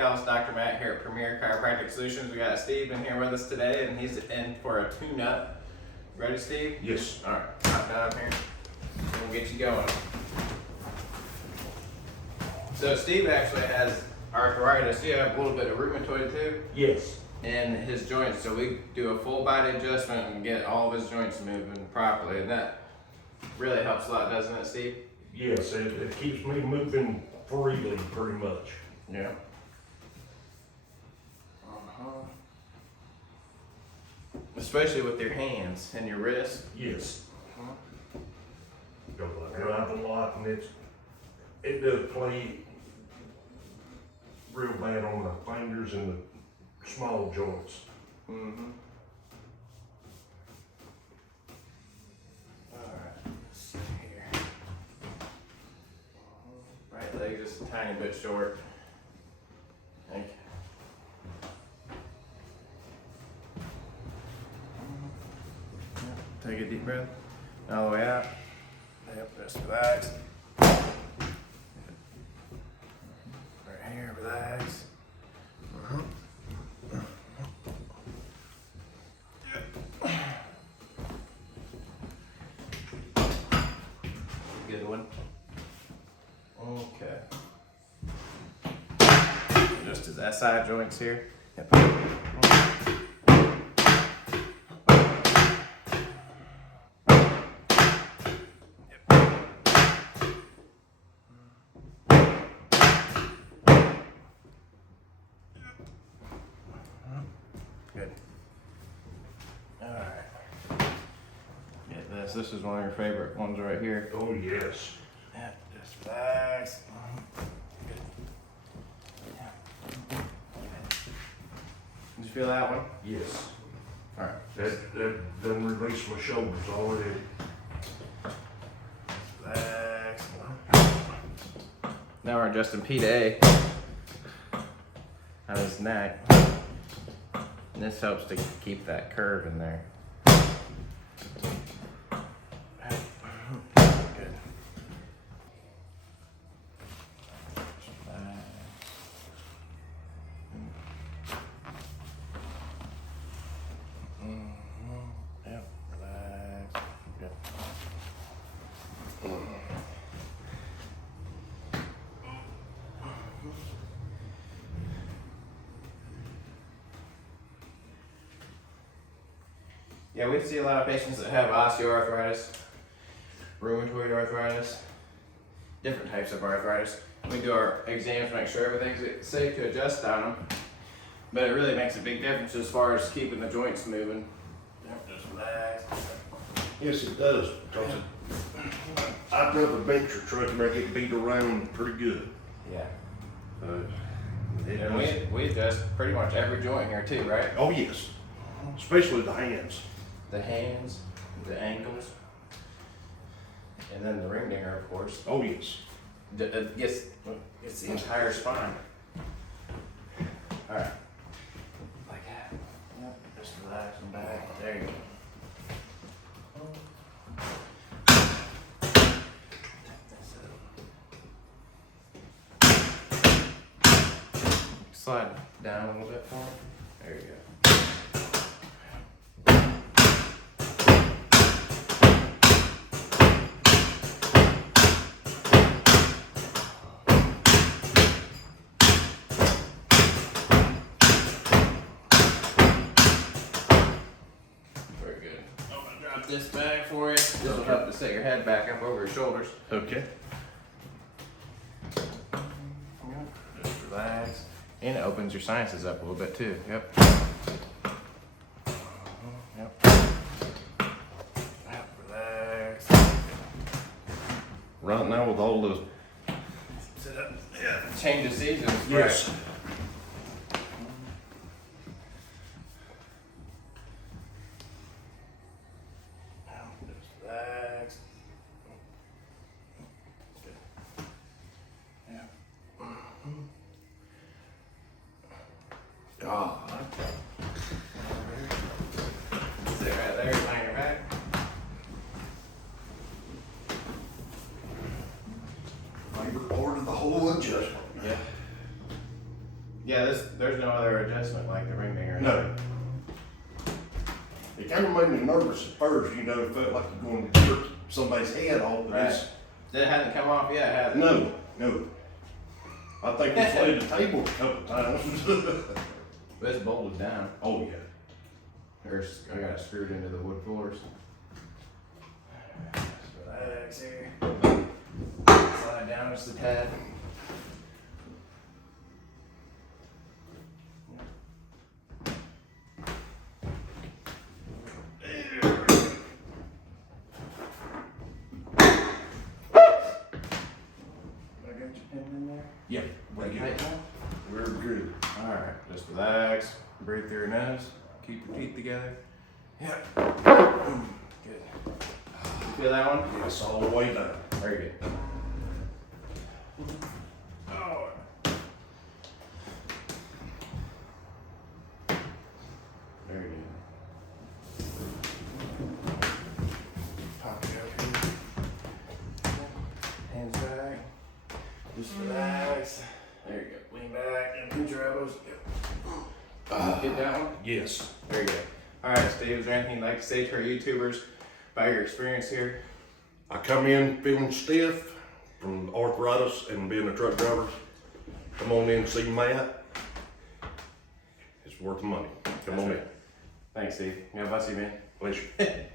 y'all, it's Dr. Matt here at Premier Chiropractic Solutions. We got Steve in here with us today, and he's in for a tune-up. Ready, Steve? Yes. All right, hop down here. We'll get you going. So Steve actually has arthritis. You have a little bit of rheumatoid too? Yes. In his joints, so we do a full body adjustment and get all of his joints moving properly, and that really helps a lot, doesn't it, Steve? Yes, it keeps me moving freely pretty much. Yeah. Especially with your hands and your wrists. Yes. Because I drive a lot and it does play real bad on the fingers and the small joints. Mm-hmm. Alright, let's see here. Right leg just a tiny bit short. Thank you. Take a deep breath. All the way out. Yep, just relax. Right here, relax. Good one. Okay. Just his SI joints here. Yep. Good. Alright. Get this. This is one of your favorite ones right here. Oh yes. Yeah, just relax. Good. Yeah. Did you feel that one? Yes. Alright. That done release my shoulders already. Relax. Now we're adjusting P to A on his neck. And this helps to keep that curve in there. Good. Yep, relax. Good. Yeah, we see a lot of patients that have osteoarthritis, rheumatoid arthritis, different types of arthritis. We do our exams to make sure everything's safe to adjust on them, but it really makes a big difference as far as keeping the joints moving. Just relax. Yes, it does. Because I drove a bencher truck and I get beat around pretty good. Yeah. It And does. we adjust pretty much every joint here too, right? Oh yes. Especially the hands. The hands, the ankles, and then the ring dinger, of course. Oh yes. It gets the entire spine. All right. Like that. Yep. Just relax and back. There you go. Slide down a little bit for me. There you go. Very good. I'm gonna drop this back for you. This will help to set your head back up over your shoulders. Okay. Just relax. And it opens your sinuses up a little bit too. Yep. Yep. Yep. Relax. Right now with all the Sit up. Yeah. Change of seasons. yes. Right. Just relax. Good. Yeah. Ah. Sit right there, laying your back. Favorite part of the whole adjustment. Yeah. Yeah, there's no other adjustment like the ring finger. No. It kind of made me nervous at first, you know, it felt like you're going to rip somebody's head off, but Right. That hasn't come off yet, has it? no. I think we slayed the table a couple times. But it's bolted down. Oh, yeah. I got it screwed into the wood floors. Relax here. Slide down just a tad. I got your pin in there? Yeah, we're Tight good. enough? We're good. Alright, just relax. Breathe through your nose. Keep your teeth together. Yep. Good. You feel that one? Yes, all the way down. Very good. Oh. Very good. Pop it up here. Hands back. Just relax. There you go. Lean back and pinch your elbows. Get that one? Yes. Very good. Alright, Steve, is there anything you'd like to say to our YouTubers about your experience here? I come in feeling stiff from arthritis and being a truck driver. Come on in and see Matt. It's worth the money. Come on in. Thanks, Steve. God bless you, man. Pleasure.